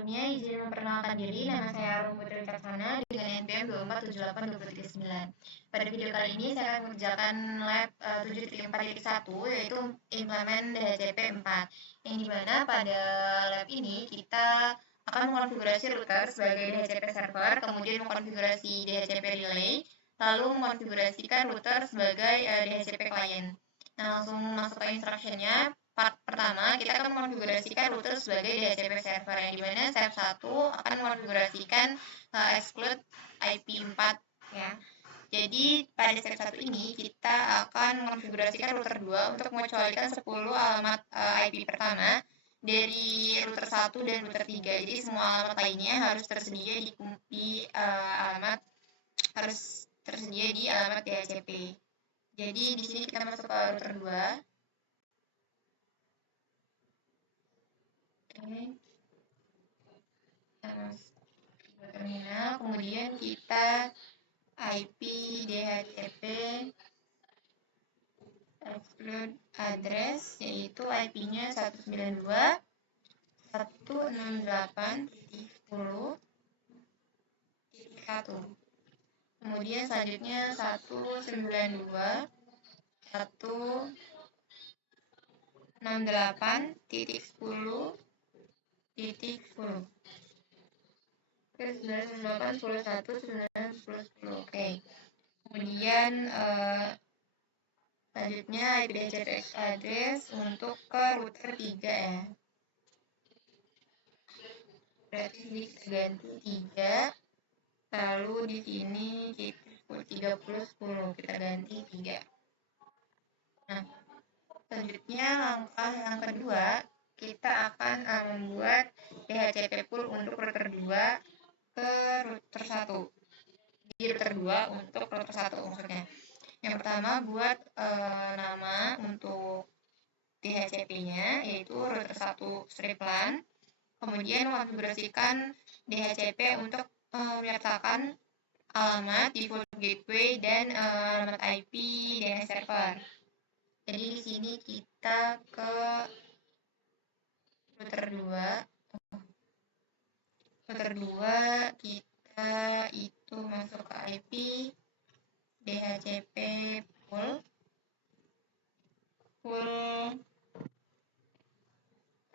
Sebelumnya izin memperkenalkan diri, nama saya Arum Putri Wicaksana dengan NPM 247820.9. Pada video kali ini saya akan mengerjakan lab 7.4.1 yaitu implement DHCP 4, yang dimana pada lab ini kita akan mengkonfigurasi router sebagai DHCP server, kemudian mengkonfigurasi DHCP relay, lalu mengkonfigurasikan router sebagai DHCP client. Nah, langsung masuk ke instructionnya. Part pertama, kita akan mengkonfigurasikan router sebagai DHCP server, yang dimana step 1 akan mengkonfigurasikan exclude IP4 ya. Jadi pada step 1 ini kita akan mengkonfigurasikan router 2 untuk mengecualikan 10 alamat IP pertama dari router 1 dan router 3. Jadi semua alamat lainnya harus tersedia di alamat DHCP. Jadi di sini kita masuk ke router 2. Terminal, kemudian kita IP DHCP exclude address, yaitu IP-nya 192.168.10.1. Kemudian selanjutnya 192.168.10.10. 9.10.1, oke. Kemudian selanjutnya IP DHCP address untuk ke router 3 ya. Berarti di kita ganti 3. Lalu di sini 30.10 kita ganti 3. Nah, selanjutnya langkah yang kedua, kita akan membuat DHCP pool untuk router 2 ke router 1. Di router 2 untuk router 1 maksudnya. Yang pertama, buat nama untuk DHCP-nya, yaitu router 1 strip LAN. Kemudian mengkonfigurasikan DHCP untuk menyertakan alamat default gateway dan alamat IP DNS server. Jadi di sini kita ke router 2. Router 2 kita itu masuk ke IP DHCP pool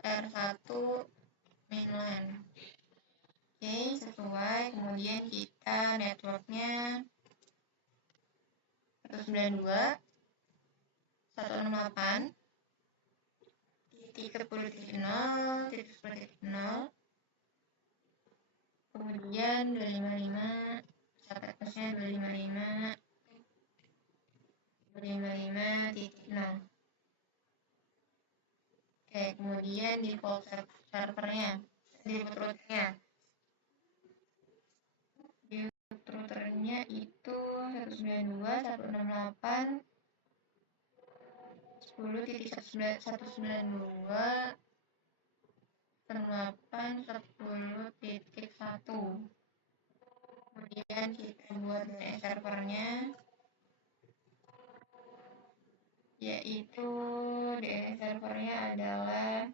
R1 mainland. Oke, sesuai. Kemudian kita networknya 192.168.10.0. Kemudian 255, subnetnya 255.0. Oke, kemudian default servernya, default routernya. Default routernya itu 192.168.10.10.1. Kemudian kita buat DNS servernya, yaitu DNS servernya adalah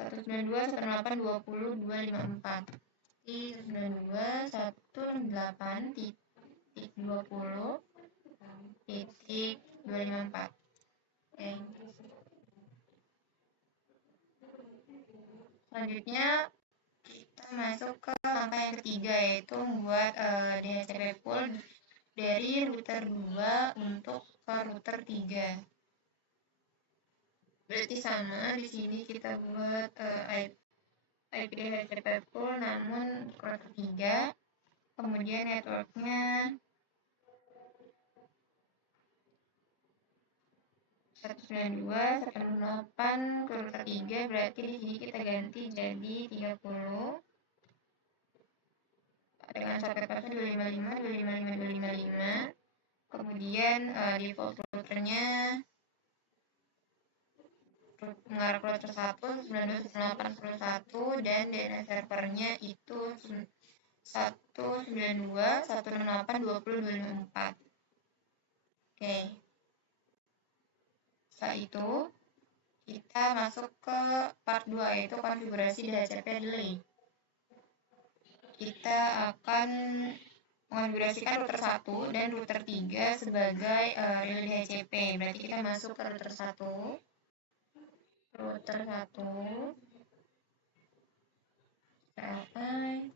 192.168.20.254. Di 192.168.20.254. Oke. Selanjutnya kita masuk ke langkah yang ketiga, yaitu membuat DHCP pool dari router 2 untuk ke router 3. Berarti sama, di sini kita buat IP DHCP pool namun router 3. Kemudian networknya 192.168 ke router 3, berarti di sini kita ganti jadi 30 dengan socket passnya 255.255.255. Kemudian default routernya mengarah ke router 1 92.168.10.1 dan DNS servernya itu 192.168.20.254. Oke. Setelah itu kita masuk ke part 2, yaitu konfigurasi DHCP delay. Kita akan mengonfigurasikan router 1 dan router 3 sebagai relay DHCP. Berarti kita masuk ke router 1. Router 1. CLI,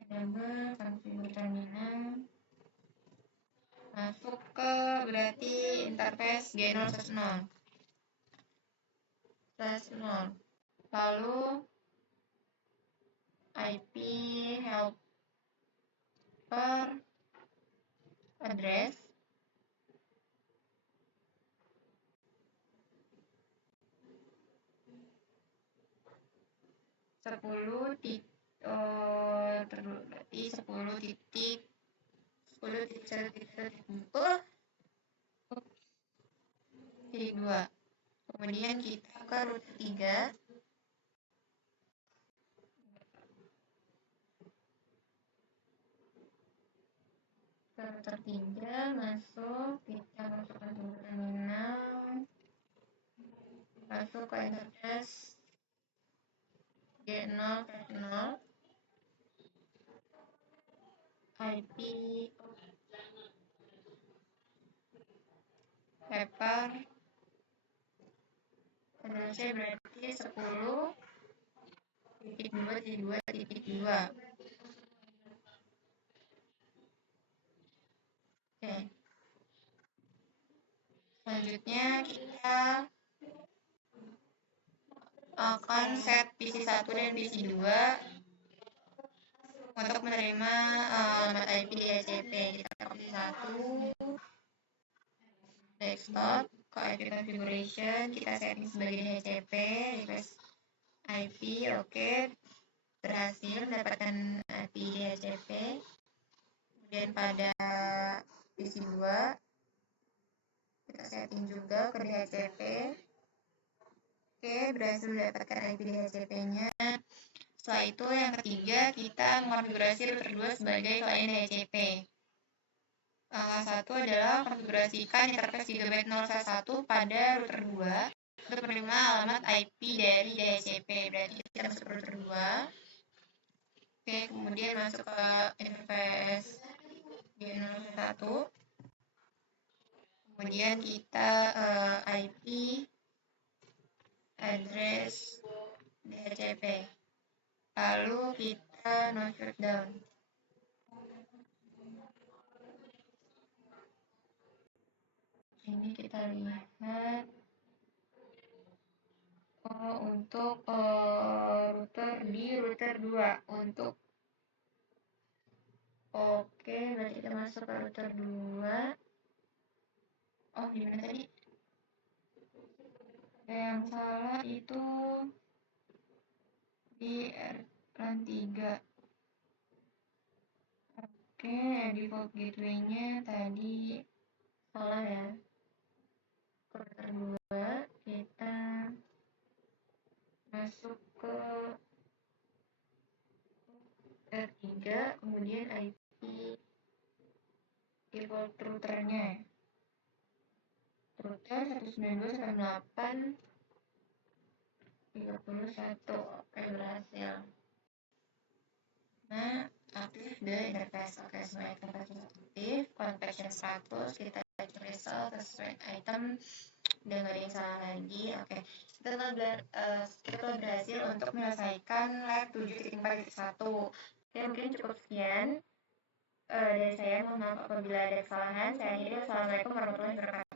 enable, configure terminal. Masuk ke berarti interface G0/0. Lalu IP helper address berarti 10.10.1.2. Kemudian kita ke router 3. Ke router 3 masuk, kita masukkan ke terminal, masuk ke interface G0/0, IP helper address-nya berarti 10.2.2.2. Oke. Selanjutnya kita akan set PC1 dan PC2 untuk menerima alamat IP DHCP. Kita ke PC1, desktop, ke IP configuration, kita setting sebagai DHCP, request IP, oke. Berhasil mendapatkan IP DHCP. Kemudian pada PC2 kita setting juga ke DHCP. Oke, berhasil mendapatkan IP DHCP-nya. Setelah itu yang ketiga, kita mengonfigurasi router 2 sebagai klien DHCP. Langkah 1 adalah konfigurasikan interface Gigabit 011 pada router 2 untuk menerima alamat IP dari DHCP. Berarti kita masuk ke router 2. Oke, kemudian masuk ke interface G011. Kemudian kita IP address DHCP. Lalu kita no shutdown. Ini kita lihat untuk router di router 2 untuk oke, berarti kita masuk ke router 2. Oh, di mana tadi? Yang salah itu di LAN 3. Oke, default gateway-nya tadi salah ya. Ke router 2 kita masuk ke R3, kemudian IP default routernya router 192.168.31. Oke, berhasil. Nah, aktif the interface. Oke, semua interface aktif. Configuration status, kita cek result sesuai item, udah nggak ada yang salah lagi. Oke, kita telah berhasil untuk menyelesaikan lab 7.4.1. Oke, mungkin cukup sekian dari saya. Mohon maaf apabila ada kesalahan. Saya akhiri. Wassalamualaikum warahmatullahi wabarakatuh.